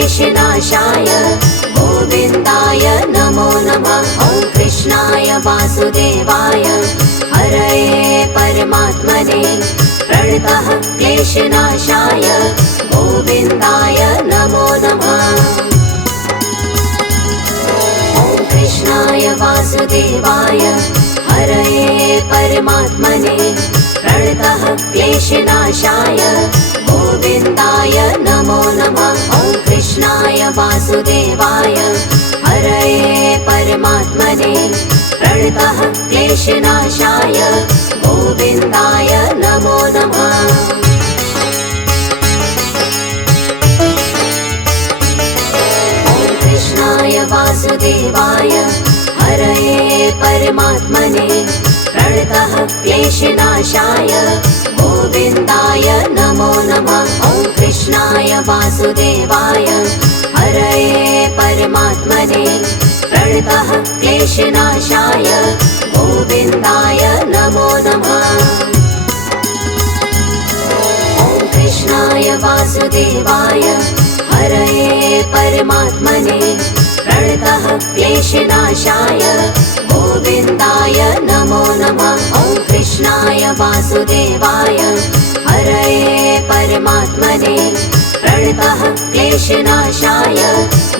क्लेशनाशाय गोविन्दाय नमो नमः। ॐ कृष्णाय वासुदेवाय हरये परमात्मने प्रणतः क्लेशनाशाय गोविन्दाय नमो नमः। ॐ कृष्णाय वासुदेवाय हरये परमात्मने प्रणतः क्लेशनाशाय गोविन्दाय नमो नमः। ॐ कृष्णाय वासुदेवाय हरये परमात्मने प्रणतः क्लेशनाशाय गोविन्दाय नमो नमः। ॐ कृष्णाय वासुदेवाय हरये परमात्मने प्रणतः क्लेशनाशाय गोविन्दाय नमो नमः। ॐ कृष्णाय वासुदेवाय हरये परमात्मने प्रणतः क्लेशनाशाय गोविन्दाय नमो नमः। ॐ कृष्णाय वासुदेवाय हरये परमात्मने प्रणतः क्लेशनाशाय गोविन्दाय नमो नमः। ॐ कृष्णाय वासुदेवाय हरये परमात्मने प्रणतः क्लेशनाशाय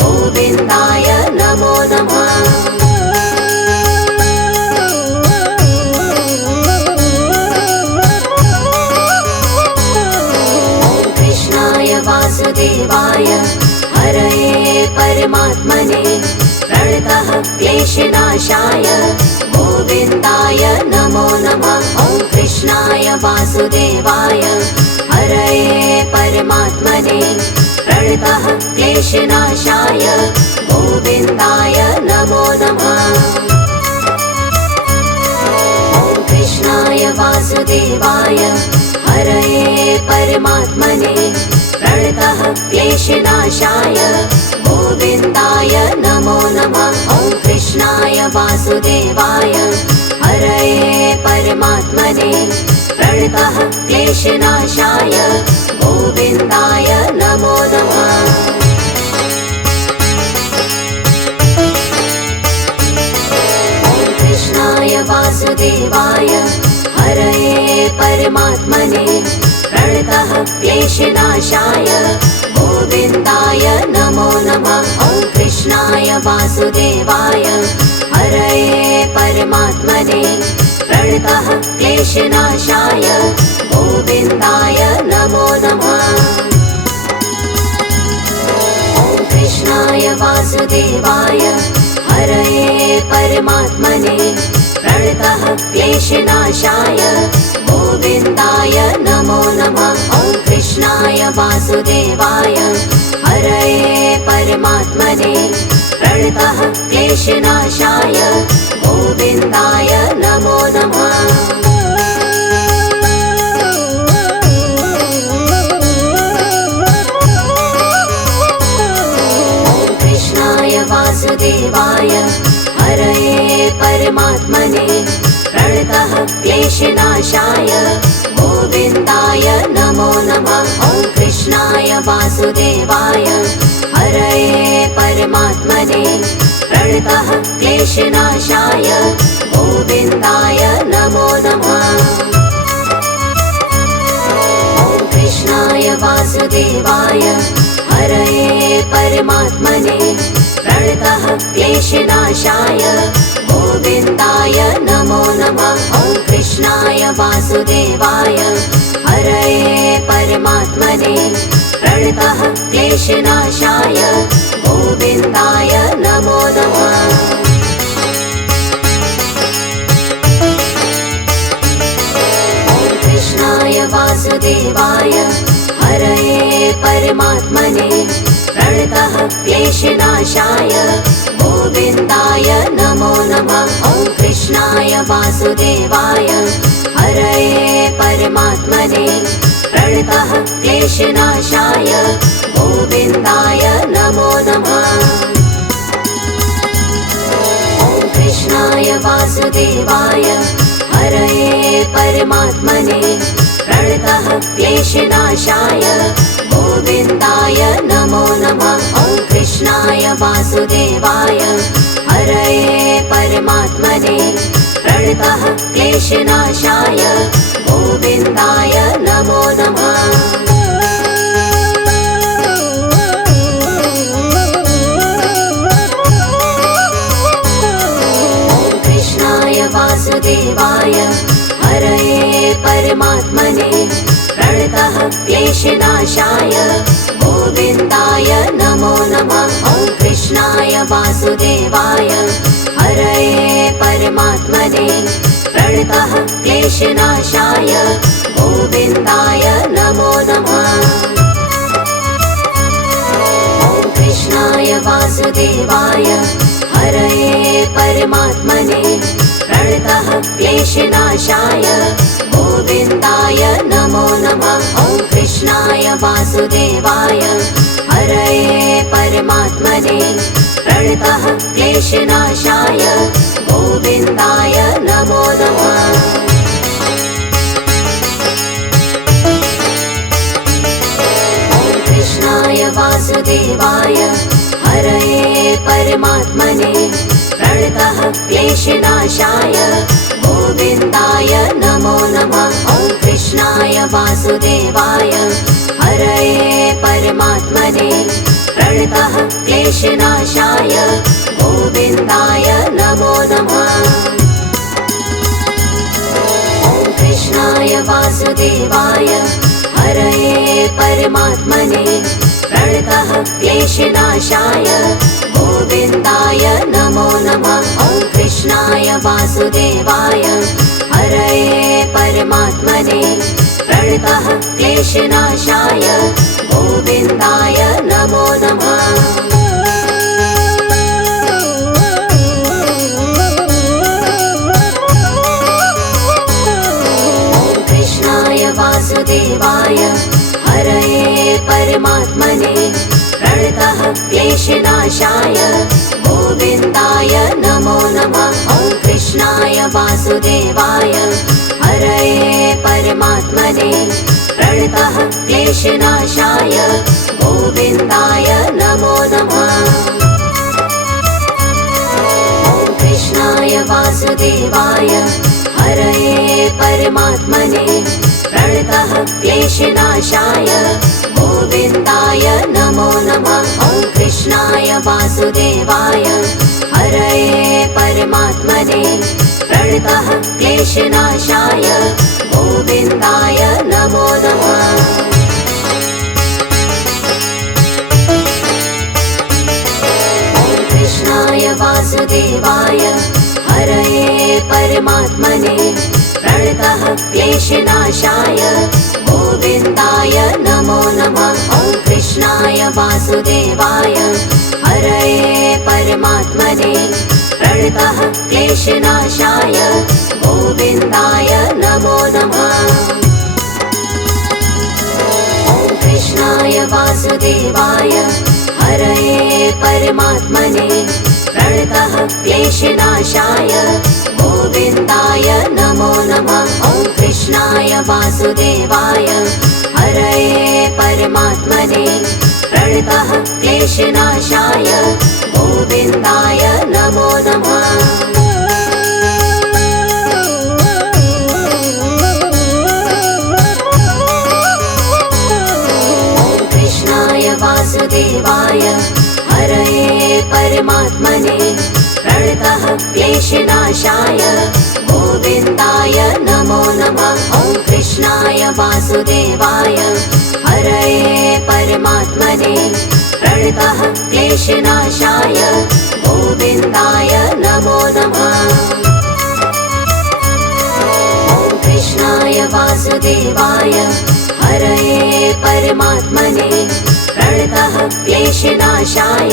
गोविन्दाय नमो नमः। ॐ कृष्णाय वासुदेवाय हरये परमात्मने प्रणतः क्लेशनाशाय गोविन्दाय नमो नमः। ॐ कृष्णाय वासुदेवाय हरये परमात्मने प्रणतः क्लेशनाशाय गोविन्दाय नमो नमः। ॐ कृष्णाय वासुदेवाय हरये परमात्मने प्रणतः क्लेशनाशाय गोविन्दाय नमो नमः। ॐ कृष्णाय वासुदेवाय हरये परमात्मने प्रणतः क्लेशनाशाय गोविन्दाय नमो नमः। ॐ कृष्णाय वासुदेवाय हरये परमात्मने प्रणतः क्लेशनाशाय गोविन्दाय नमो नमः। ॐ कृष्णाय वासुदेवाय हरये परमात्मने प्रणतः क्लेशनाशाय गोविन्दाय नमो नमः। ॐ कृष्णाय वासुदेवाय हरये परमात्मने प्रणतः क्लेशनाशाय गोविन्दाय नमो नमः। ॐ कृष्णाय वासुदेवाय हरये परमात्मने प्रणतः क्लेशनाशाय गोविन्दाय नमो नमः। ॐ कृष्णाय वासुदेवाय हरये परमात्मने प्रणतः क्लेशनाशाय गोविन्दाय नमो नमः। ॐ कृष्णाय वासुदेवाय हरये परमात्मने प्रणतः क्लेशनाशाय गोविन्दाय नमो नमः। ॐ कृष्णाय वासुदेवाय हरये परमात्मने प्रणतः क्लेशनाशाय गोविन्दाय नमो नमः। ॐ कृष्णाय वासुदेवाय हरये परमात्मने प्रणतः क्लेशनाशाय गोविन्दाय नमो नमः। ॐ कृष्णाय वासुदेवाय हरये परमात्मने प्रणतः क्लेशनाशाय गोविन्दाय नमो नमः। ॐ कृष्णाय वासुदेवाय हरये परमात्मने प्रणतः क्लेशनाशाय गोविन्दाय नमो नमः। ॐ कृष्णाय वासुदेवाय हरये परमात्मने प्रणतः क्लेशनाशाय गोविन्दाय नमो नमः। वासुदेवाय हरये परमात्मने प्रणतः क्लेशनाशाय गोविन्दाय नमो नमः। वासुदेवाय हरये परमात्मने प्रणतः क्लेशनाशाय गोविन्दाय नमो नमः। ॐ कृष्णाय वासुदेवाय हरये परमात्मने प्रणतः क्लेशनाशाय गोविन्दाय नमो नमः। ॐ कृष्णाय वासुदेवाय हरये परमात्मने प्रणतः क्लेशनाशाय गोविन्दाय नमो नमः। ॐ कृष्णाय वासुदेवाय हरये परमात्मने प्रणतः क्लेशनाशाय गोविन्दाय नमो नमः। ॐ कृष्णाय वासुदेवाय हरये परमात्मने प्रणतः क्लेशनाशाय गोविन्दाय नमो नमः। ॐ कृष्णाय वासुदेवाय हरये परमात्मने प्रणतः क्लेशनाशाय गोविन्दाय नमो नमः। ॐ कृष्णाय वासुदेवाय हरये परमात्मने प्रणतः क्लेशनाशाय गोविन्दाय नमो नमः। ॐ कृष्णाय वासुदेवाय हरये परमात्मने प्रणतः क्लेशनाशाय गोविन्दाय नमो नमः। ॐ कृष्णाय वासुदेवाय हरये परमात्मने प्रणतः क्लेशनाशाय गोविन्दाय नमो नमः। ॐ कृष्णाय वासुदेवाय हरये परमात्मने प्रणतः क्लेशनाशाय गोविन्दाय नमो नमः। ॐ कृष्णाय वासुदेवाय हरये परमात्मने प्रणतः क्लेशनाशाय गोविन्दाय नमो नमः। ॐ कृष्णाय वासुदेवाय हरये परमात्मने प्रणतः क्लेशनाशाय गोविन्दाय नमो नमः। ॐ कृष्णाय वासुदेवाय हरये परमात्मने प्रणतः क्लेशनाशाय गोविन्दाय नमो नमः। ॐ कृष्णाय वासुदेवाय हरये परमात्मने प्रणतः क्लेशनाशाय गोविन्दाय नमो नमः। ॐ कृष्णाय वासुदेवाय हरये परमात्मने प्रणतः क्लेशनाशाय गोविन्दाय नमो नमः। ॐ कृष्णाय वासुदेवाय हरये परमात्मने प्रणतः क्लेशनाशाय गोविन्दाय नमो नमः। ॐ कृष्णाय वासुदेवाय हरये परमात्मने प्रणतः क्लेशनाशाय गोविन्दाय नमो नमः। ॐ कृष्णाय वासुदेवाय हरये परमात्मने प्रणतः क्लेशनाशाय गोविन्दाय नमो नमः। ॐ कृष्णाय वासुदेवाय हरये परमात्मने प्रणतः क्लेशनाशाय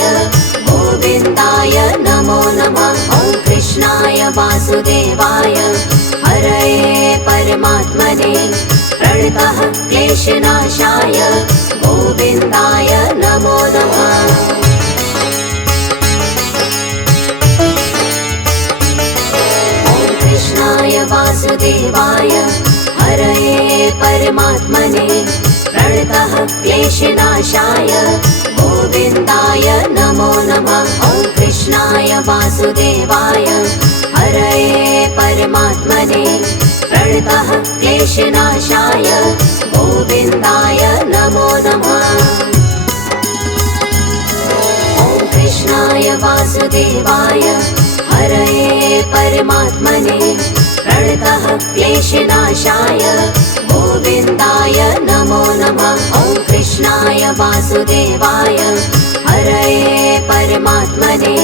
गोविन्दाय नमो नमः। ॐ कृष्णाय वासुदेवाय हरये परमात्मने प्रणतः क्लेशनाशाय गोविन्दाय नमो नमः। ॐ कृष्णाय वासुदेवाय हरये परमात्मने प्रणतः क्लेशनाशाय गोविन्दाय नमो नमः। ॐ वासुदेवाय हरये परमात्मने प्रणतः क्लेशनाशाय गोविन्दाय नमो नमः। ॐ कृष्णाय वासुदेवाय हरये परमात्मने प्रणतः क्लेशनाशाय गोविन्दाय नमो नमः। ॐ कृष्णाय वासुदेवाय हरये परमात्मने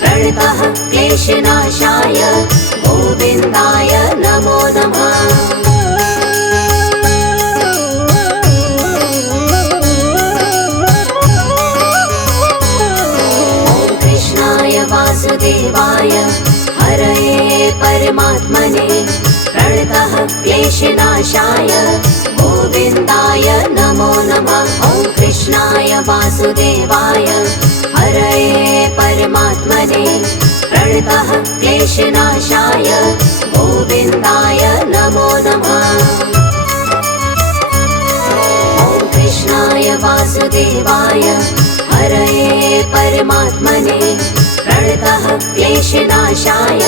प्रणतः क्लेशनाशाय गोविन्दाय नमो नमः। ॐ कृष्णाय वासुदेवाय हरये परमात्मने प्रणतः क्लेशनाशाय गोविन्दाय नमो नमः। ॐ कृष्णाय वासुदेवाय हरये परमात्मने प्रणतः क्लेशनाशाय गोविन्दाय नमो नमः। ॐ कृष्णाय वासुदेवाय हरये परमात्मने प्रणतः क्लेशनाशाय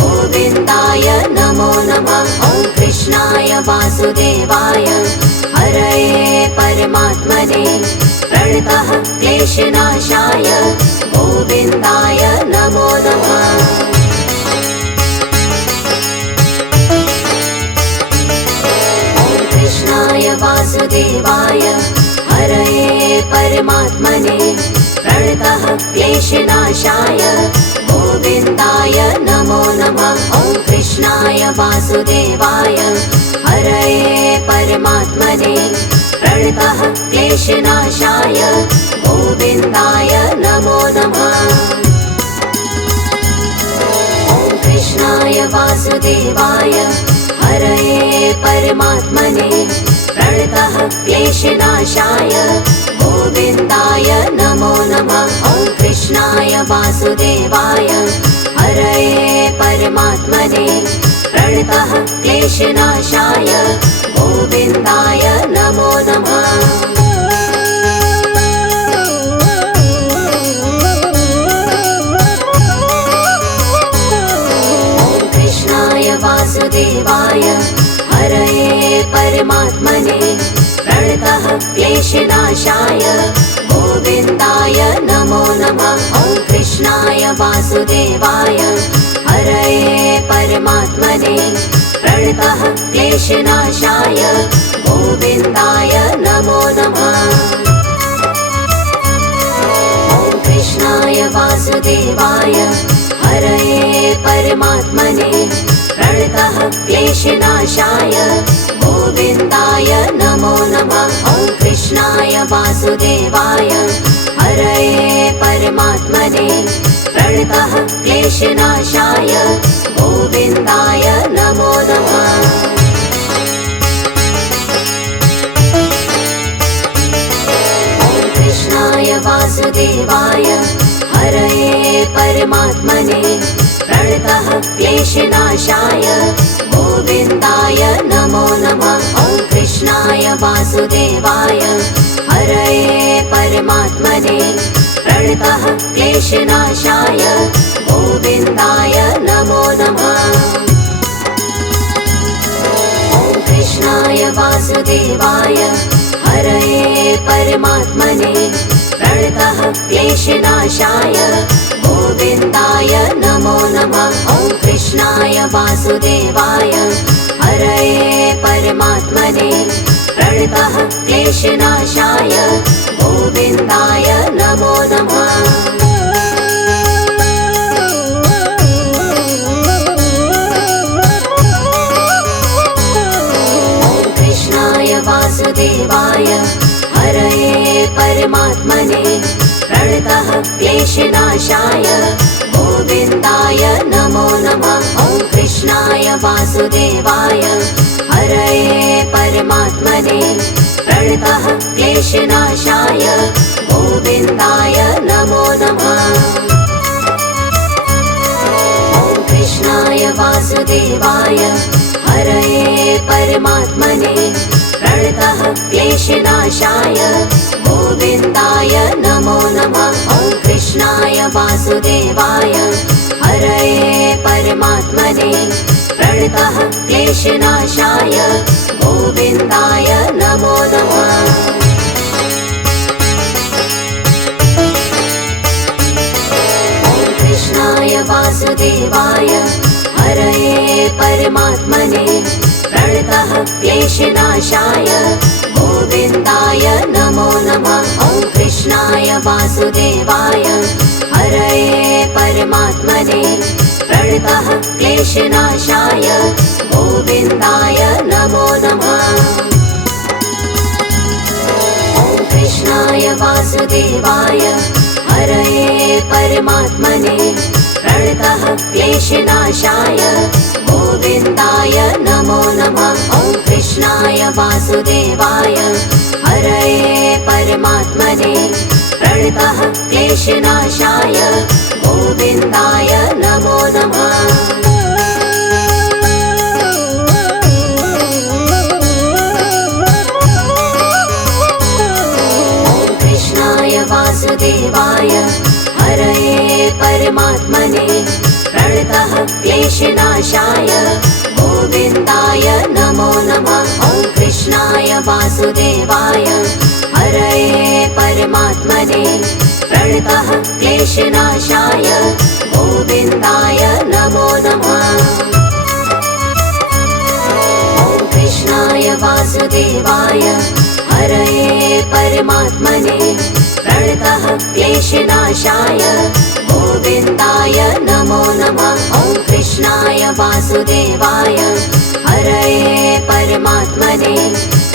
गोविन्दाय नमो नमः। ॐ कृष्णाय वासुदेवाय हरये परमात्मने प्रणतः क्लेशनाशाय गोविन्दाय नमो नमः। ॐ कृष्णाय वासुदेवाय हरये परमात्मने प्रणतः क्लेशनाशाय गोविन्दाय नमो नमः। ॐ कृष्णाय वासुदेवाय हरये परमात्मने प्रणतः क्लेशनाशाय गोविन्दाय नमो नमः। ॐ कृष्णाय वासुदेवाय हरये परमात्मने प्रणतः क्लेशनाशाय गोविन्दाय नमो नमः। ॐ कृष्णाय वासुदेवाय हरये परमात्मने प्रणतः क्लेशनाशाय गोविन्दाय नमो नमः। ॐ कृष्णाय वासुदेवाय हरये परमात्मने प्रणतः क्लेशनाशाय गोविन्दाय नमो नमः। ॐ कृष्णाय वासुदेवाय हरये परमात्मने प्रणतः क्लेशनाशाय गोविन्दाय नमो नमः। ॐ कृष्णाय वासुदेवाय हरये परमात्मने प्रणतः क्लेशनाशाय गोविन्दाय नमो नमः। ॐ कृष्णाय वासुदेवाय हरये परमात्मने प्रणतः क्लेशनाशाय गोविन्दाय नमो नमः। ॐ कृष्णाय वासुदेवाय हरये परमात्मने प्रणतः क्लेशनाशाय गोविन्दाय नमो नमः। ॐ कृष्णाय वासुदेवाय हरये परमात्मने प्रणतः क्लेशनाशाय गोविन्दाय नमो नमः। ॐ कृष्णाय वासुदेवाय हरये परमात्मने प्रणतः क्लेशनाशाय गोविन्दाय नमो नमः। ॐ कृष्णाय वासुदेवाय हरये परमात्मने प्रणतः क्लेशनाशाय गोविन्दाय नमो नमः। ॐ कृष्णाय वासुदेवाय हरये परमात्मने प्रणतः क्लेशनाशाय गोविन्दाय नमो नमः। ॐ कृष्णाय वासुदेवाय हरये परमात्मने प्रणतः क्लेशनाशाय गोविन्दाय नमो नमः। ॐ कृष्णाय वासुदेवाय हरये परमात्मने प्रणतः क्लेशनाशाय गोविन्दाय नमो नमः। ॐ कृष्णाय वासुदेवाय वासुदेवाय हरये परमात्मने प्रणतः क्लेशनाशाय गोविन्दाय नमो नमः। कृष्णाय वासुदेवाय हरये परमात्मने प्रणतः क्लेशनाशाय गोविन्दाय नमो नमः। ॐ कृष्णाय वासुदेवाय हरये परमात्मने प्रणतः क्लेशनाशाय गोविन्दाय नमो नमः। ॐ कृष्णाय वासुदेवाय हरये परमात्मने प्रणतः क्लेशनाशाय गोविन्दाय नमो नमः। ॐ कृष्णाय वासुदेवाय हरये परमात्मने प्रणतः क्लेशनाशाय गोविन्दाय नमो नमः। वासुदेवाय हरये परमात्मने प्रणतः क्लेशनाशाय गोविन्दाय नमो नमः। ॐ कृष्णाय वासुदेवाय हरये परमात्मने प्रणतः क्लेशनाशाय गोविन्दाय नमो नमः। ॐ कृष्णाय वासुदेवाय हरये परमात्मने प्रणतः क्लेशनाशाय गोविन्दाय नमो नमः। ॐ कृष्णाय वासुदेवाय हरये परमात्मने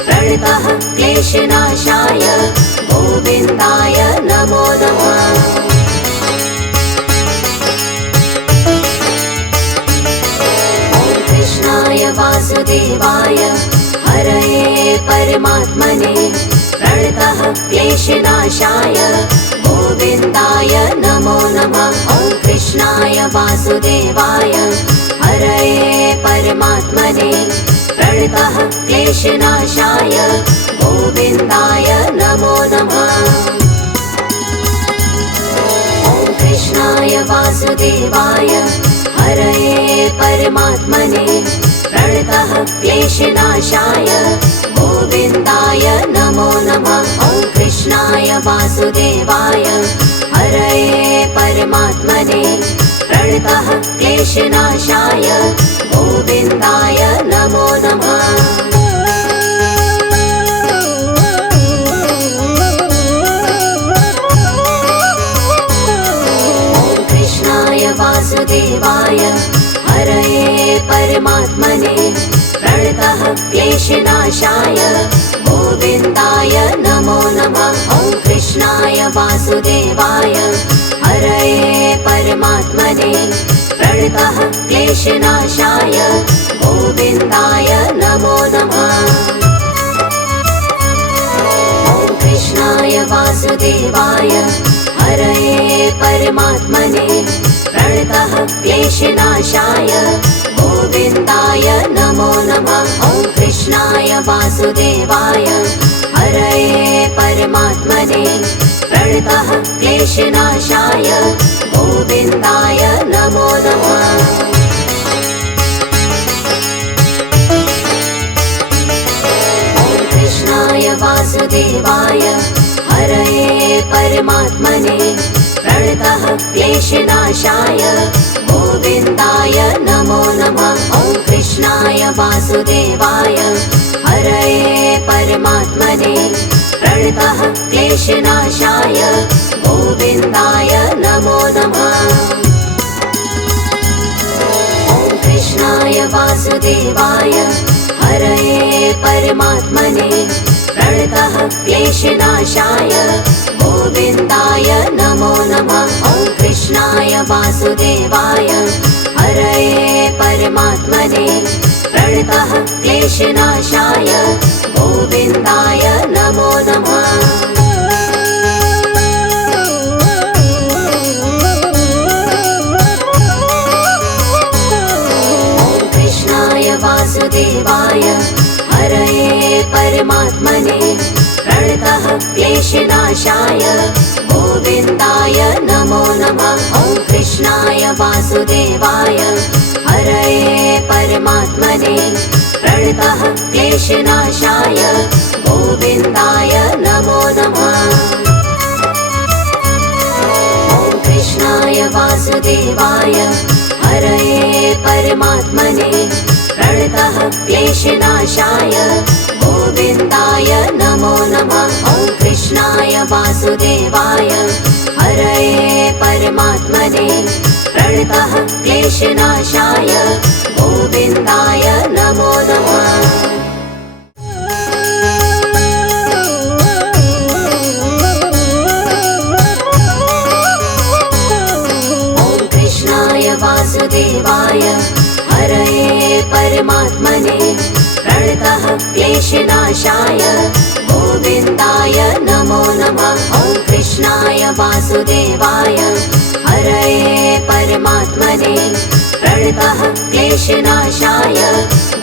प्रणतः क्लेशनाशाय गोविन्दाय नमो नमः। ॐ कृष्णाय वासुदेवाय हरये परमात्मने प्रणतः क्लेशनाशाय गोविन्दाय नमो नमः। ॐ कृष्णाय वासुदेवाय हरये परमात्मने प्रणतः क्लेशनाशाय गोविन्दाय नमो नमः। ॐ कृष्णाय वासुदेवाय हरये परमात्मने प्रणतः क्लेशनाशाय गोविन्दाय नमो नमः। ॐ कृष्णाय वासुदेवाय हरये परमात्मने प्रणतः क्लेशनाशाय गोविन्दाय नमो नमः। ॐ कृष्णाय वासुदेवाय हरये परमात्मने प्रणतः क्लेशनाशाय गोविन्दाय नमो नमः। ॐ कृष्णाय वासुदेवाय हरये परमात्मने प्रणतः क्लेशनाशाय गोविन्दाय नमो नमः। ॐ कृष्णाय वासुदेवाय हरये परमात्मने प्रणतः क्लेशनाशाय गोविन्दाय नमो नमः। ॐ कृष्णाय वासुदेवाय हरये परमात्मने प्रणतः क्लेशनाशाय गोविन्दाय नमो नमः। ॐ कृष्णाय वासुदेवाय हरये परमात्मने प्रणतः क्लेशनाशाय गोविन्दाय नमो नमः। ॐ कृष्णाय वासुदेवाय हरये परमात्मने प्रणतः क्लेशनाशाय गोविन्दाय नमो नमः। ॐ कृष्णाय वासुदेवाय हरये परमात्मने प्रणतः क्लेशनाशाय गोविन्दाय नमो नमः। ॐ कृष्णाय वासुदेवाय हरये परमात्मने प्रणतः क्लेशनाशाय गोविन्दाय नमो नमः। ॐ कृष्णाय वासुदेवाय हरये परमात्मने प्रणतः क्लेशनाशाय गोविन्दाय नमो नमः। ॐ कृष्णाय वासुदेवाय हरये परमात्मने प्रणतः क्लेशनाशाय गोविन्दाय नमो नमः। ॐ कृष्णाय वासुदेवाय हरये परमात्मने प्रणतः क्लेशनाशाय गोविन्दाय नमो नमः। ॐ कृष्णाय वासुदेवाय हरये परमात्मने प्रणतः क्लेशनाशाय गोविन्दाय नमो नमः। ॐ कृष्णाय वासुदेवाय हरये परमात्मने प्रणतः क्लेशनाशाय गोविन्दाय नमो नमः। ॐ कृष्णाय वासुदेवाय हरये परमात्मने प्रणतः क्लेशनाशाय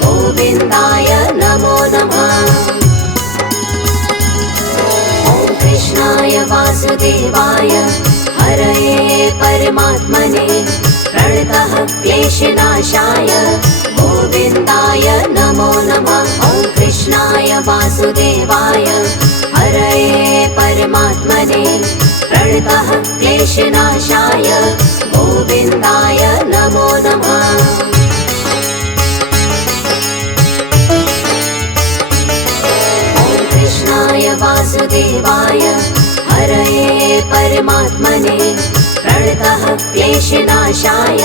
गोविन्दाय नमो नमः। ॐ कृष्णाय वासुदेवाय हरये परमात्मने प्रणतः क्लेशनाशाय गोविन्दाय नमो नमः। ॐ कृष्णाय वासुदेवाय हरये परमात्मने प्रणतः क्लेशनाशाय गोविन्दाय नमो नमः। ॐ कृष्णाय वासुदेवाय हरये परमात्मने प्रणतः क्लेशनाशाय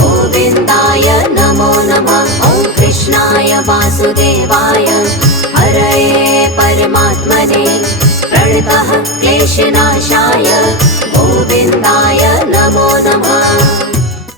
गोविन्दाय नमो नमः। ॐ कृष्णाय वासुदेवाय हरये परमात्मने प्रणतः क्लेशनाशाय गोविन्दाय